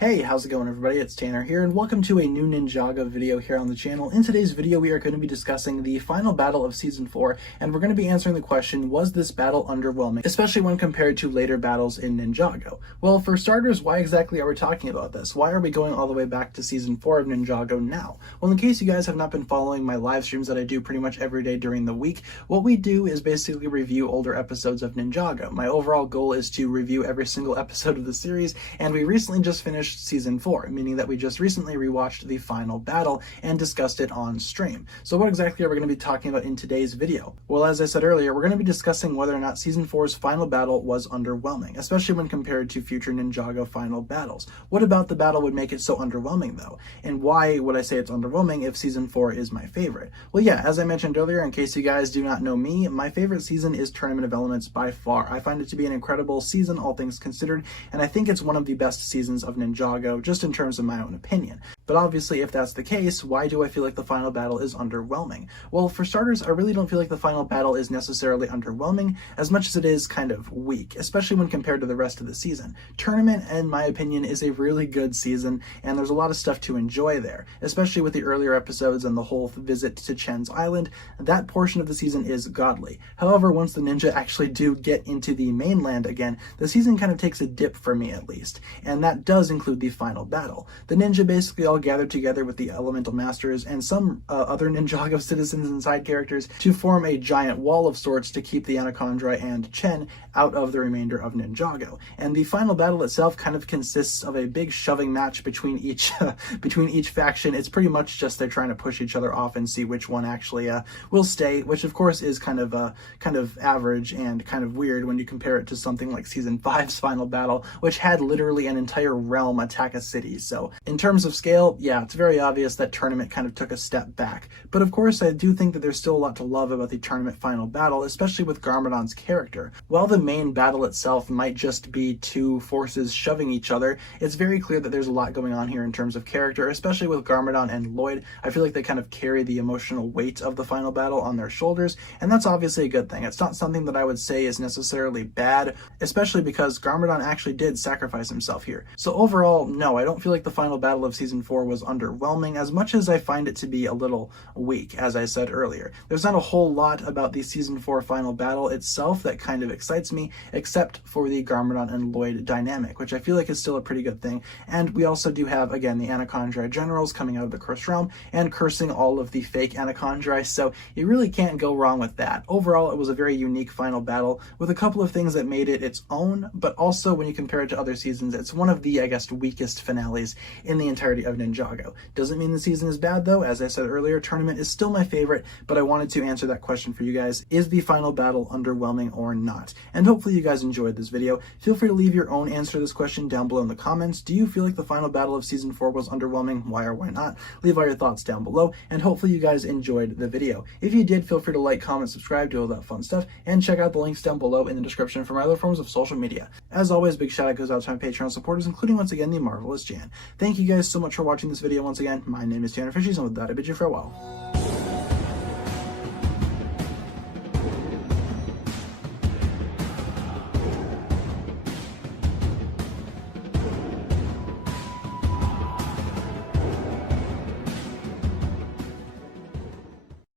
Hey, how's it going everybody? It's Tanner here and welcome to a new Ninjago video here on the channel. In today's video we are going to be discussing the final battle of Season 4 and we're going to be answering the question, was this battle underwhelming, especially when compared to later battles in Ninjago? Well, for starters, why exactly are we talking about this? Why are we going all the way back to Season 4 of Ninjago now? Well, in case you guys have not been following my live streams that I do pretty much every day during the week, what we do is basically review older episodes of Ninjago. My overall goal is to review every single episode of the series, and we recently just finished Season 4, meaning that we just recently rewatched the final battle and discussed it on stream. So what exactly are we going to be talking about in today's video? Well, as I said earlier, we're going to be discussing whether or not Season 4's final battle was underwhelming, especially when compared to future Ninjago final battles. What about the battle would make it so underwhelming though? And why would I say it's underwhelming if Season 4 is my favorite? Well, yeah, as I mentioned earlier, in case you guys do not know me, my favorite season is Tournament of Elements by far. I find it to be an incredible season, all things considered, and I think it's one of the best seasons of Ninjago, just in terms of my own opinion. But obviously, if that's the case, why do I feel like the final battle is underwhelming? Well, for starters, I really don't feel like the final battle is necessarily underwhelming as much as it is kind of weak, especially when compared to the rest of the season. Tournament, in my opinion, is a really good season, and there's a lot of stuff to enjoy there, especially with the earlier episodes and the whole visit to Chen's Island. That portion of the season is godly. However, once the ninja actually do get into the mainland again, the season kind of takes a dip for me at least, and that does include the final battle. The ninja basically all gathered together with the elemental masters and some other Ninjago citizens and side characters to form a giant wall of sorts to keep the Anaconda and Chen out of the remainder of Ninjago. And the final battle itself kind of consists of a big shoving match between each faction. It's pretty much just they're trying to push each other off and see which one actually will stay, which of course is kind of average and kind of weird when you compare it to something like Season 5's final battle, which had literally an entire realm attack a city. So in terms of scale, yeah, it's very obvious that Tournament kind of took a step back. But of course, I do think that there's still a lot to love about the Tournament final battle, especially with Garmadon's character. While the main battle itself might just be two forces shoving each other, it's very clear that there's a lot going on here in terms of character, especially with Garmadon and Lloyd. I feel like they kind of carry the emotional weight of the final battle on their shoulders, and that's obviously a good thing. It's not something that I would say is necessarily bad, especially because Garmadon actually did sacrifice himself here. So overall, no, I don't feel like the final battle of Season 4 was underwhelming as much as I find it to be a little weak, as I said earlier. There's not a whole lot about the Season 4 final battle itself that kind of excites me, except for the Garmadon and Lloyd dynamic, which I feel like is still a pretty good thing. And we also do have, again, the Anaconda generals coming out of the Cursed Realm and cursing all of the fake Anaconda, so you really can't go wrong with that. Overall, it was a very unique final battle with a couple of things that made it its own, but also when you compare it to other seasons, it's one of the, I guess, weakest finales in the entirety of Ninjago. Doesn't mean the season is bad though. As I said earlier, Tournament is still my favorite, but I wanted to answer that question for you guys. Is the final battle underwhelming or not? And hopefully you guys enjoyed this video. Feel free to leave your own answer to this question down below in the comments. Do you feel like the final battle of Season 4 was underwhelming? Why or why not? Leave all your thoughts down below, and hopefully you guys enjoyed the video. If you did, feel free to like, comment, subscribe, do all that fun stuff, and check out the links down below in the description for my other forms of social media. As always, big shout out goes out to my Patreon supporters, including once again the marvelous Jan. Thank you guys so much for watching this video once again. My name is TannerFishies, and with that I bid you farewell.